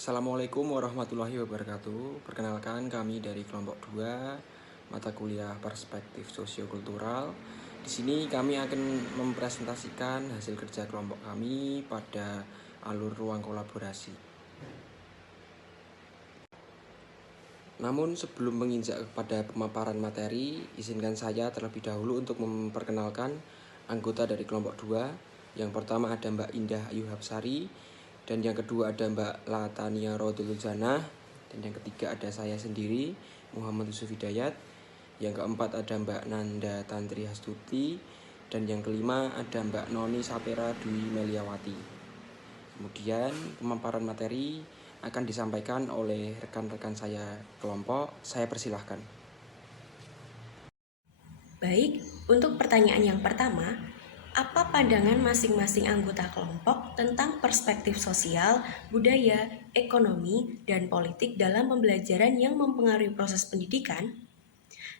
Assalamualaikum warahmatullahi wabarakatuh. Perkenalkan kami dari kelompok 2 mata kuliah Perspektif Sosiokultural. Di sini kami akan mempresentasikan hasil kerja kelompok kami pada alur ruang kolaborasi. Namun sebelum menginjak kepada pemaparan materi, izinkan saya terlebih dahulu untuk memperkenalkan anggota dari kelompok 2. Yang pertama ada Mbak Indah Ayu Hapsari, dan yang kedua ada Mbak Latania Roduluzanah, dan yang ketiga ada saya sendiri, Muhammad Yusuf Hidayat. Yang keempat ada Mbak Nanda Tantri Hastuti, dan yang kelima ada Mbak Noni Sapera Dwi Meliawati. Kemudian pemaparan materi akan disampaikan oleh rekan-rekan saya kelompok. Saya persilahkan. Baik, untuk pertanyaan yang pertama, apa pandangan masing-masing anggota kelompok tentang perspektif sosial, budaya, ekonomi, dan politik dalam pembelajaran yang mempengaruhi proses pendidikan?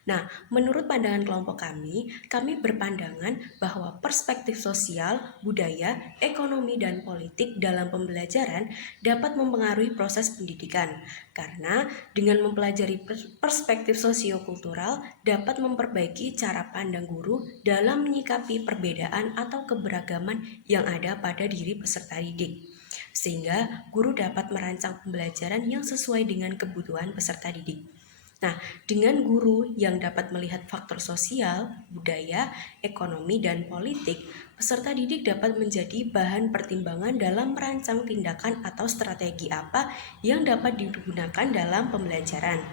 Nah, menurut pandangan kelompok kami berpandangan bahwa perspektif sosial, budaya, ekonomi, dan politik dalam pembelajaran dapat mempengaruhi proses pendidikan. Karena dengan mempelajari perspektif sosiokultural dapat memperbaiki cara pandang guru dalam menyikapi perbedaan atau keberagaman yang ada pada diri peserta didik. Sehingga guru dapat merancang pembelajaran yang sesuai dengan kebutuhan peserta didik. Nah, dengan guru yang dapat melihat faktor sosial, budaya, ekonomi, dan politik, peserta didik dapat menjadi bahan pertimbangan dalam merancang tindakan atau strategi apa yang dapat digunakan dalam pembelajaran.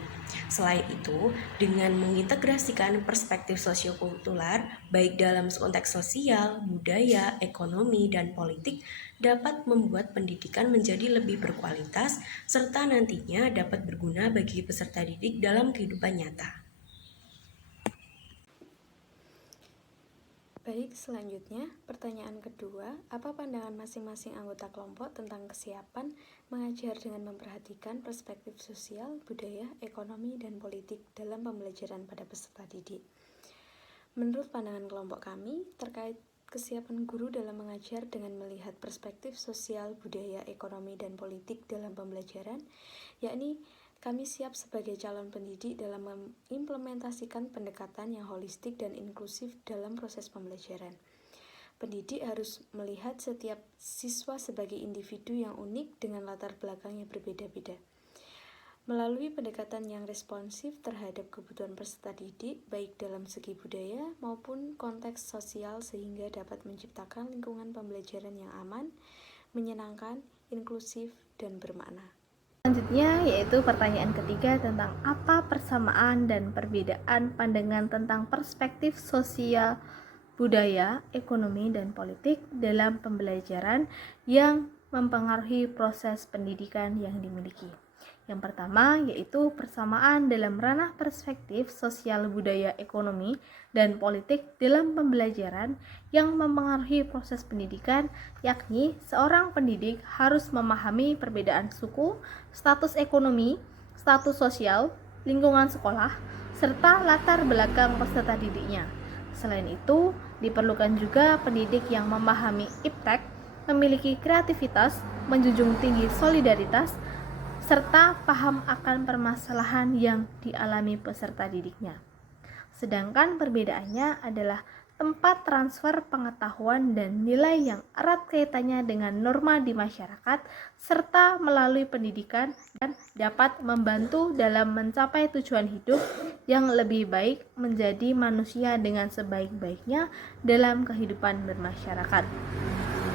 Selain itu, dengan mengintegrasikan perspektif sosiokultural, baik dalam konteks sosial, budaya, ekonomi, dan politik, dapat membuat pendidikan menjadi lebih berkualitas, serta nantinya dapat berguna bagi peserta didik dalam kehidupan nyata. Baik, selanjutnya pertanyaan kedua, apa pandangan masing-masing anggota kelompok tentang kesiapan mengajar dengan memperhatikan perspektif sosial, budaya, ekonomi, dan politik dalam pembelajaran pada peserta didik? Menurut pandangan kelompok kami, terkait kesiapan guru dalam mengajar dengan melihat perspektif sosial, budaya, ekonomi, dan politik dalam pembelajaran, yakni kami siap sebagai calon pendidik dalam mengimplementasikan pendekatan yang holistik dan inklusif dalam proses pembelajaran. Pendidik harus melihat setiap siswa sebagai individu yang unik dengan latar belakang yang berbeda-beda. Melalui pendekatan yang responsif terhadap kebutuhan peserta didik, baik dalam segi budaya maupun konteks sosial, sehingga dapat menciptakan lingkungan pembelajaran yang aman, menyenangkan, inklusif, dan bermakna. Selanjutnya yaitu pertanyaan ketiga tentang apa persamaan dan perbedaan pandangan tentang perspektif sosial, budaya, ekonomi, dan politik dalam pembelajaran yang mempengaruhi proses pendidikan yang dimiliki. Yang pertama yaitu persamaan dalam ranah perspektif sosial, budaya, ekonomi, dan politik dalam pembelajaran yang mempengaruhi proses pendidikan, yakni seorang pendidik harus memahami perbedaan suku, status ekonomi, status sosial, lingkungan sekolah, serta latar belakang peserta didiknya. Selain itu, diperlukan juga pendidik yang memahami iptek, memiliki kreativitas, menjunjung tinggi solidaritas, serta paham akan permasalahan yang dialami peserta didiknya. Sedangkan perbedaannya adalah tempat transfer pengetahuan dan nilai yang erat kaitannya dengan norma di masyarakat, serta melalui pendidikan dan dapat membantu dalam mencapai tujuan hidup yang lebih baik, menjadi manusia dengan sebaik-baiknya dalam kehidupan bermasyarakat.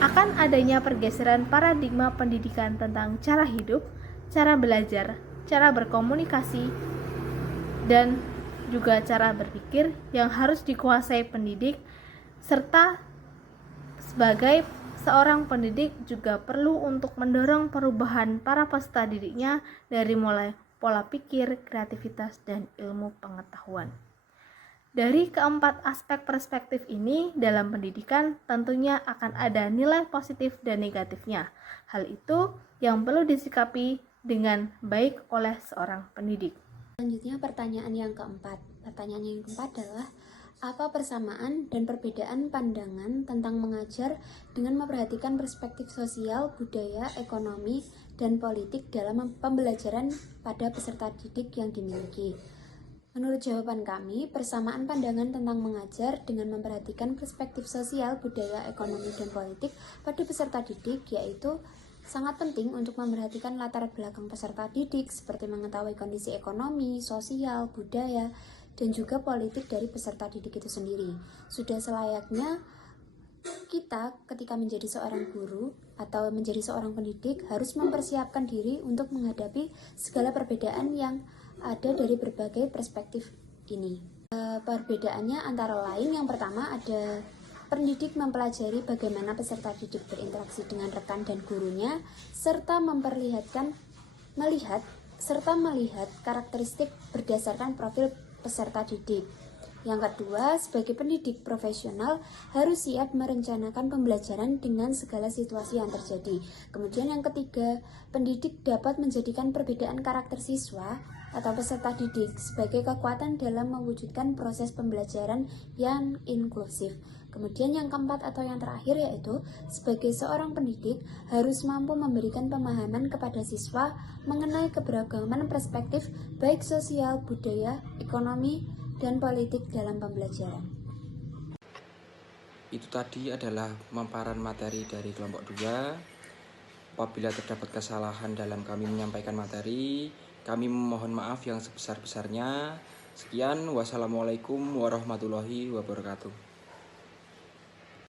Akan adanya pergeseran paradigma pendidikan tentang cara hidup, cara belajar, cara berkomunikasi, dan juga cara berpikir yang harus dikuasai pendidik, serta sebagai seorang pendidik juga perlu untuk mendorong perubahan para peserta didiknya dari mulai pola pikir, kreativitas, dan ilmu pengetahuan. Dari keempat aspek perspektif ini dalam pendidikan tentunya akan ada nilai positif dan negatifnya. Hal itu yang perlu disikapi dengan baik oleh seorang pendidik. Selanjutnya pertanyaan yang keempat. Pertanyaan yang keempat adalah apa persamaan dan perbedaan pandangan tentang mengajar dengan memperhatikan perspektif sosial, budaya, ekonomi, dan politik dalam pembelajaran pada peserta didik yang dimiliki. Menurut jawaban kami, persamaan pandangan tentang mengajar dengan memperhatikan perspektif sosial, budaya, ekonomi, dan politik pada peserta didik yaitu sangat penting untuk memperhatikan latar belakang peserta didik seperti mengetahui kondisi ekonomi, sosial, budaya, dan juga politik dari peserta didik itu sendiri. Sudah selayaknya kita ketika menjadi seorang guru atau menjadi seorang pendidik harus mempersiapkan diri untuk menghadapi segala perbedaan yang ada dari berbagai perspektif ini. Perbedaannya antara lain yang pertama ada pendidik mempelajari bagaimana peserta didik berinteraksi dengan rekan dan gurunya serta melihat karakteristik berdasarkan profil peserta didik. Yang kedua, sebagai pendidik profesional harus siap merencanakan pembelajaran dengan segala situasi yang terjadi. Kemudian yang ketiga, pendidik dapat menjadikan perbedaan karakter siswa atau peserta didik sebagai kekuatan dalam mewujudkan proses pembelajaran yang inklusif. Kemudian yang keempat atau yang terakhir yaitu sebagai seorang pendidik harus mampu memberikan pemahaman kepada siswa mengenai keberagaman perspektif baik sosial, budaya, ekonomi, dan politik dalam pembelajaran. Itu tadi adalah pemaparan materi dari kelompok 2. Apabila terdapat kesalahan dalam kami menyampaikan materi, kami memohon maaf yang sebesar-besarnya. Sekian, wassalamualaikum warahmatullahi wabarakatuh.